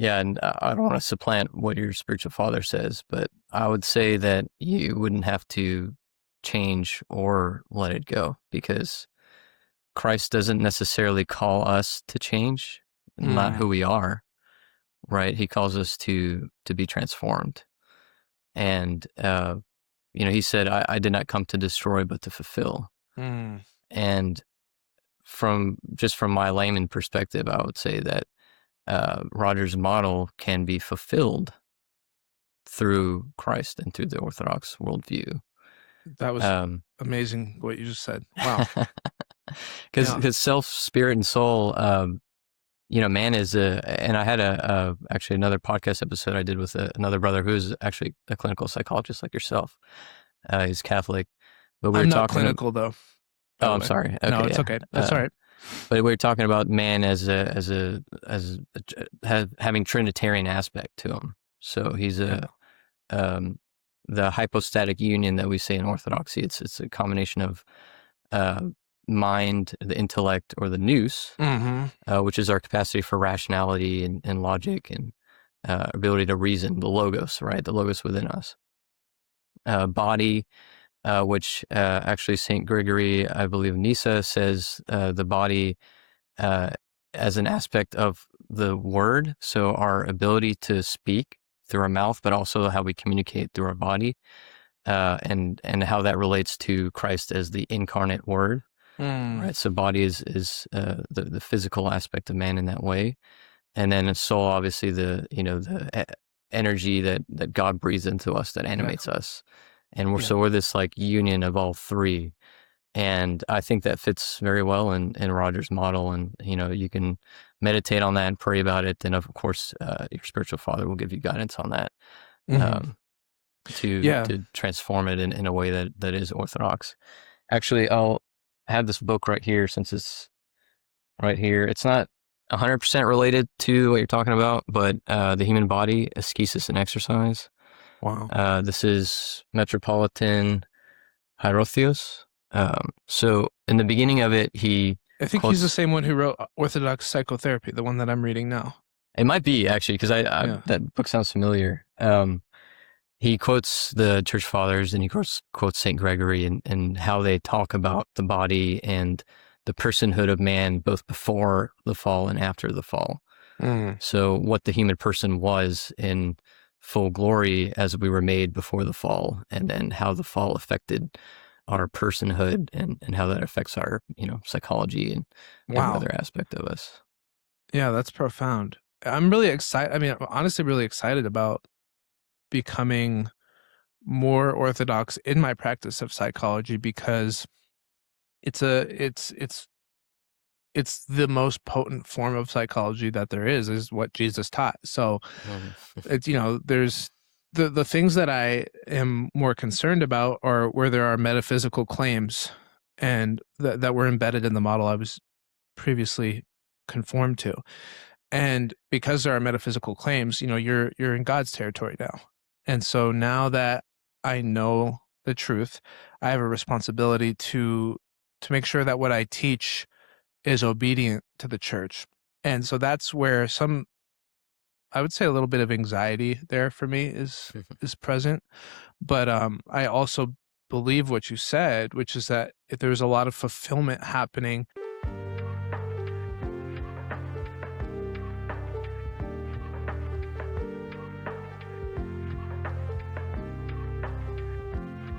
Yeah, and I don't want to supplant what your spiritual father says, but I would say that you wouldn't have to change or let it go, because Christ doesn't necessarily call us to change, not who Mm, we are, right? He calls us to be transformed. And he said, I did not come to destroy, but to fulfill. mm. And from my layman perspective, I would say that Roger's model can be fulfilled through Christ and through the Orthodox worldview. That was Um, amazing what you just said. Wow. Yeah. because self, spirit, and soul, man is and I had actually another podcast episode I did with another brother who's actually a clinical psychologist like yourself. He's Catholic, but we were I'm not talking. clinical though, by Oh, the I'm way. sorry. No, Okay, it's yeah. okay. That's all right. But we were talking about man having Trinitarian aspect to him. So he's Yeah. um, the hypostatic union that we say in Orthodoxy. It's a combination of uh, mind, the intellect, or the nous, Mm-hmm. which is our capacity for rationality and logic and ability to reason, the logos, right? The logos within us. Body, which actually St. Gregory, I believe Nyssa, says the body uh, as an aspect of the word. So our ability to speak through our mouth, but also how we communicate through our body, and how that relates to Christ as the incarnate Word. Mm. Right. So body is the physical aspect of man in that way, and then soul, obviously the energy that God breathes into us that Yeah. animates us, and we're Yeah. so we're this like union of all three. And I think that fits very well in Roger's model. And, you can meditate on that and pray about it. And of course, your spiritual father will give you guidance on that, Mm-hmm. um, to Yeah. transform it in a way that is orthodox. Actually, I'll have this book right here, since it's right here. It's not 100% related to what you're talking about, but The Human Body, Ascesis and Exercise. Wow. This is Metropolitan Hierotheos. So in the beginning of it, he I think he's the quotes. same one who wrote Orthodox Psychotherapy, the one that I'm reading now. It might be actually, because I Yeah. that book sounds familiar. He quotes the church fathers, and he quotes Saint Gregory, and how they talk about the body and the personhood of man, both before the fall and after the fall. Mm. So what the human person was in full glory as we were made before the fall, and then how the fall affected our personhood, and how that affects our, psychology and every Wow. other aspect of us. Yeah, that's profound. I'm really excited. I mean, I'm honestly really excited about becoming more orthodox in my practice of psychology because it's a it's the most potent form of psychology that there is what Jesus taught. So Mhm. it's there's the things that I am more concerned about are where there are metaphysical claims and that were embedded in the model I was previously conformed to. And because there are metaphysical claims, you're in God's territory now. And so now that I know the truth, I have a responsibility to make sure that what I teach is obedient to the church. And so that's where I would say a little bit of anxiety there for me is present. But I also believe what you said, which is that if there's a lot of fulfillment happening